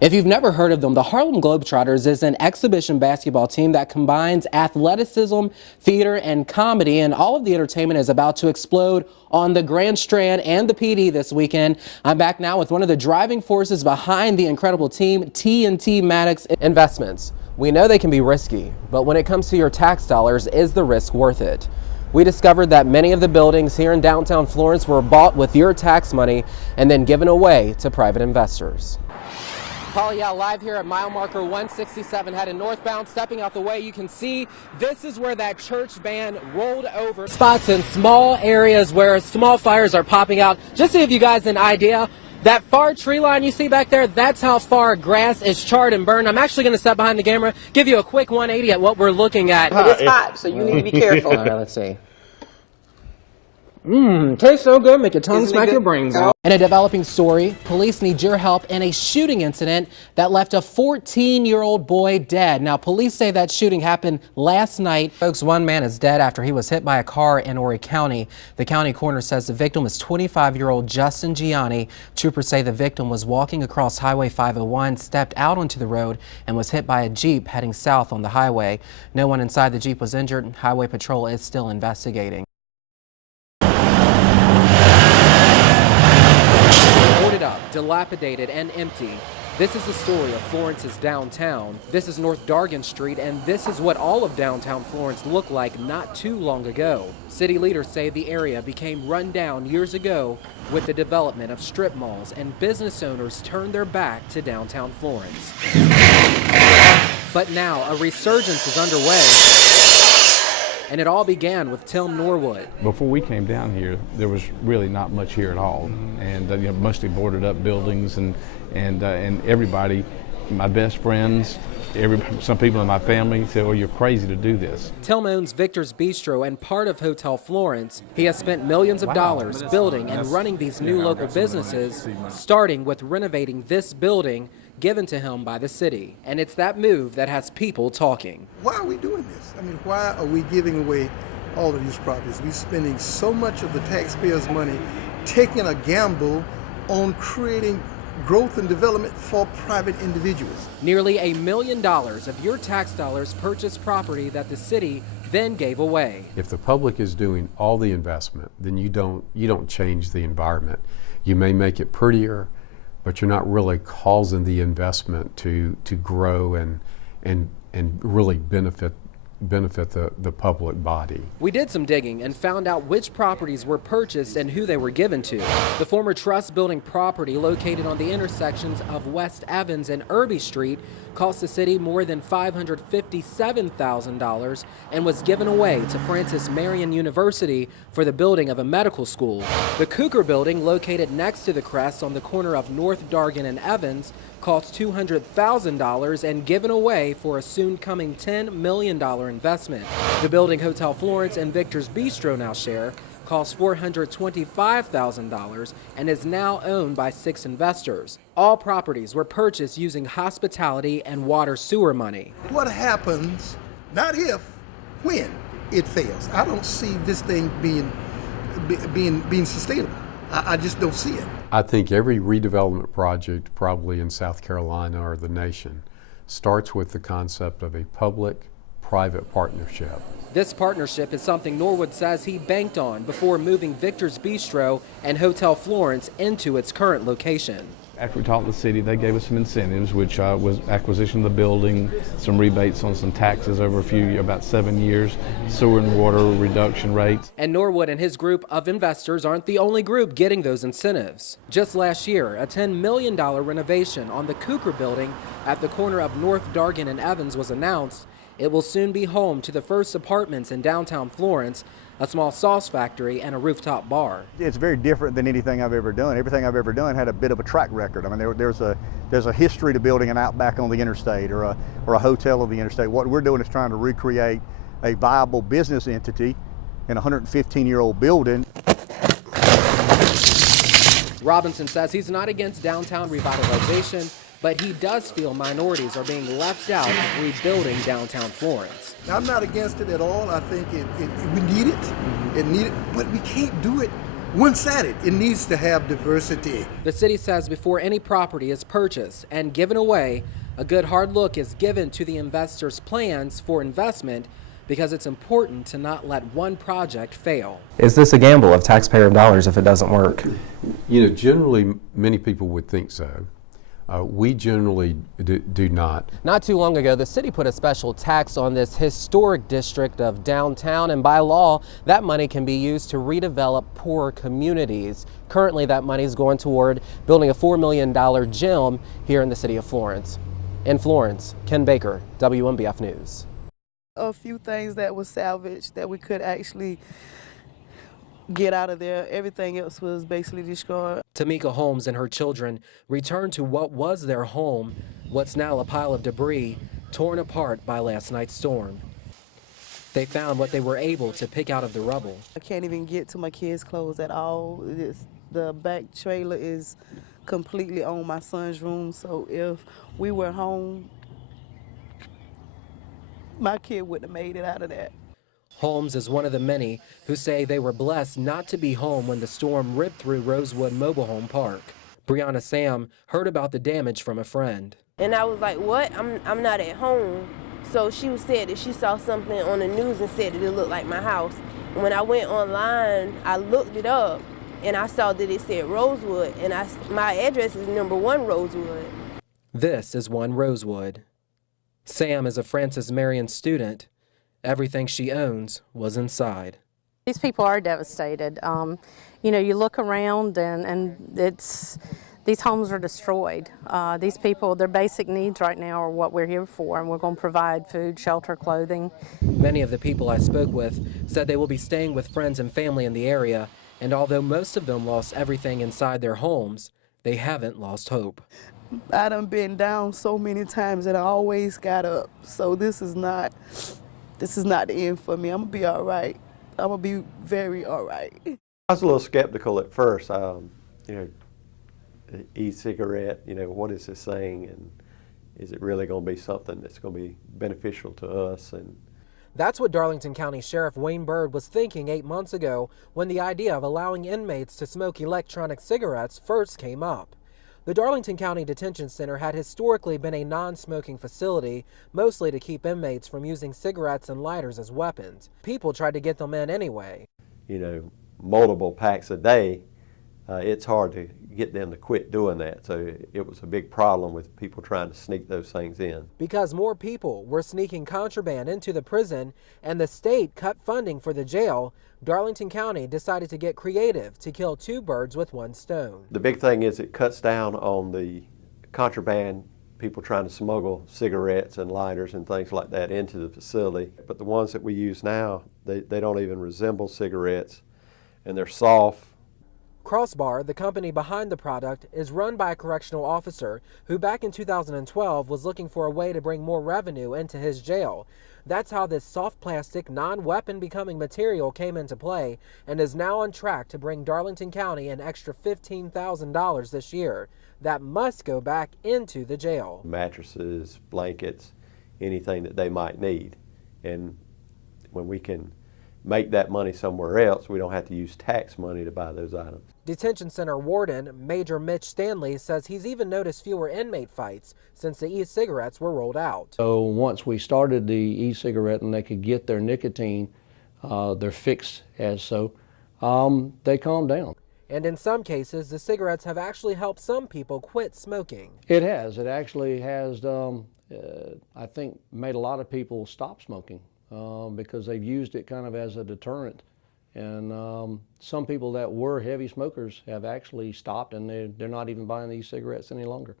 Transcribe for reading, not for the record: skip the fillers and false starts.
If you've never heard of them, the Harlem Globetrotters is an exhibition basketball team that combines athleticism, theater, and comedy, and all of the entertainment is about to explode on the Grand Strand and the PD this weekend. I'm back now with one of the driving forces behind the incredible team, T&T Maddox Investments. We know they can be risky, but when it comes to your tax dollars, is the risk worth it? We discovered that many of the buildings here in downtown Florence were bought with your tax money and then given away to private investors. Paul Yao live here at mile marker 167 heading northbound. Stepping out the way, you can see this is where that church van rolled over. Spots in small areas where small fires are popping out. Just to give you guys an idea, that far tree line you see back there, that's how far grass is charred and burned. I'm actually going to step behind the camera, give you a quick 180 at what we're looking at. It's hot, so you need to be careful. All right, let's see. Tastes so good, make your tongue smack your brains out. In a developing story, police need your help in a shooting incident that left a 14-year-old boy dead. Now, police say that shooting happened last night. Folks, one man is dead after he was hit by a car in Horry County. The county coroner says the victim is 25-year-old Justin Gianni. Troopers say the victim was walking across Highway 501, stepped out onto the road, and was hit by a Jeep heading south on the highway. No one inside the Jeep was injured. Highway Patrol is still investigating. Up, dilapidated and empty. This is the story of Florence's downtown. This is North Dargan Street, and this is what all of downtown Florence looked like not too long ago. City leaders say the area became run down years ago with the development of strip malls, and business owners turned their back to downtown Florence. But now a resurgence is underway. And it all began with Tim Norwood. Before we came down here, there was really not much here at all, and mostly boarded up buildings, and everybody, my best friends, some people in my family said, "Well, you're crazy to do this." Tim owns Victor's Bistro and part of Hotel Florence. He has spent millions of dollars building and running these new local businesses, starting with renovating this building given to him by the city. And it's that move that has people talking. Why are we doing this? I mean, why are we giving away all of these properties? We're spending so much of the taxpayers' money taking a gamble on creating growth and development for private individuals. Nearly $1 million of your tax dollars purchased property that the city then gave away. If the public is doing all the investment, then you don't change the environment. You may make it prettier, but you're not really causing the investment to grow and really benefit the public body. We did some digging and found out which properties were purchased and who they were given to. The former trust building property located on the intersections of West Evans and Irby Street cost the city more than $557,000 and was given away to Francis Marion University for the building of a medical school. The Cooker building, located next to the Crest on the corner of North Dargan and Evans, cost $200,000 and given away for a soon-coming $10 million investment. The building Hotel Florence and Victor's Bistro now share cost $425,000 and is now owned by 6 investors. All properties were purchased using hospitality and water sewer money. What happens, not if, when it fails? I don't see this thing being sustainable. I just don't see it. I think every redevelopment project, probably in South Carolina or the nation, starts with the concept of a public-private partnership. This partnership is something Norwood says he banked on before moving Victor's Bistro and Hotel Florence into its current location. After we talked to the city, they gave us some incentives, which was acquisition of the building, some rebates on some taxes over about 7 years, sewer and water reduction rates. And Norwood and his group of investors aren't the only group getting those incentives. Just last year, a $10 million renovation on the Cooker building at the corner of North Dargan and Evans was announced. It will soon be home to the first apartments in downtown Florence, a small sauce factory, and a rooftop bar. It's very different than anything I've ever done. Everything I've ever done had a bit of a track record. I mean, there's a history to building an Outback on the interstate or a hotel on the interstate. What we're doing is trying to recreate a viable business entity in a 115-year-old building. Robinson says he's not against downtown revitalization, but he does feel minorities are being left out of rebuilding downtown Florence. I'm not against it at all. I think we need it. It needed, but we can't do it one-sided. It needs to have diversity. The city says before any property is purchased and given away, a good hard look is given to the investor's plans for investment because it's important to not let one project fail. Is this a gamble of taxpayer dollars if it doesn't work? You know, generally, many people would think so. We generally do not. Not too long ago, the city put a special tax on this historic district of downtown, and by law, that money can be used to redevelop poorer communities. Currently, that money is going toward building a $4 million gym here in the city of Florence. In Florence, Ken Baker, WMBF News. A few things that was salvaged that we could actually get out of there. Everything else was basically destroyed. Tamika Holmes and her children returned to what was their home, what's now a pile of debris torn apart by last night's storm. They found what they were able to pick out of the rubble. I can't even get to my kids' clothes at all. The back trailer is completely on my son's room, so if we were home, my kid wouldn't have made it out of that. Holmes is one of the many who say they were blessed not to be home when the storm ripped through Rosewood Mobile Home Park. Brianna Sam heard about the damage from a friend. And I was like, what? I'm not at home. So she said that she saw something on the news and said that it looked like my house. And when I went online, I looked it up and I saw that it said Rosewood, and my address is number 1 Rosewood. This is 1 Rosewood. Sam is a Francis Marion student. Everything she owns was inside. These people are devastated. You know, you look around and these homes are destroyed. These people, their basic needs right now are what we're here for, and we're going to provide food, shelter, clothing. Many of the people I spoke with said they will be staying with friends and family in the area, and although most of them lost everything inside their homes, they haven't lost hope. I done been down so many times and I always got up. So this is not the end for me. I'm gonna be all right. I'm gonna be very all right. I was a little skeptical at first. You know, e-cigarette, you know, what is this thing, and is it really going to be something that's going to be beneficial to us? And that's what Darlington County Sheriff Wayne Byrd was thinking 8 months ago when the idea of allowing inmates to smoke electronic cigarettes first came up. The Darlington County Detention Center had historically been a non-smoking facility, mostly to keep inmates from using cigarettes and lighters as weapons. People tried to get them in anyway. You know, multiple packs a day, it's hard to get them to quit doing that. So it was a big problem with people trying to sneak those things in. Because more people were sneaking contraband into the prison and the state cut funding for the jail, Darlington County decided to get creative to kill 2 birds with 1 stone. The big thing is it cuts down on the contraband, people trying to smuggle cigarettes and lighters and things like that into the facility. But the ones that we use now, they don't even resemble cigarettes, and they're soft. Crossbar, the company behind the product, is run by a correctional officer who back in 2012 was looking for a way to bring more revenue into his jail. That's how this soft plastic, non-weapon becoming material came into play and is now on track to bring Darlington County an extra $15,000 this year. That must go back into the jail. Mattresses, blankets, anything that they might need. And when we can make that money somewhere else, we don't have to use tax money to buy those items. Detention Center Warden Major Mitch Stanley says he's even noticed fewer inmate fights since the e-cigarettes were rolled out. So once we started the e-cigarette and they could get their nicotine, their fix as so, they calmed down. And in some cases, the cigarettes have actually helped some people quit smoking. It has. It actually has, I think, made a lot of people stop smoking because they've used it kind of as a deterrent. And some people that were heavy smokers have actually stopped, and they're not even buying these cigarettes any longer.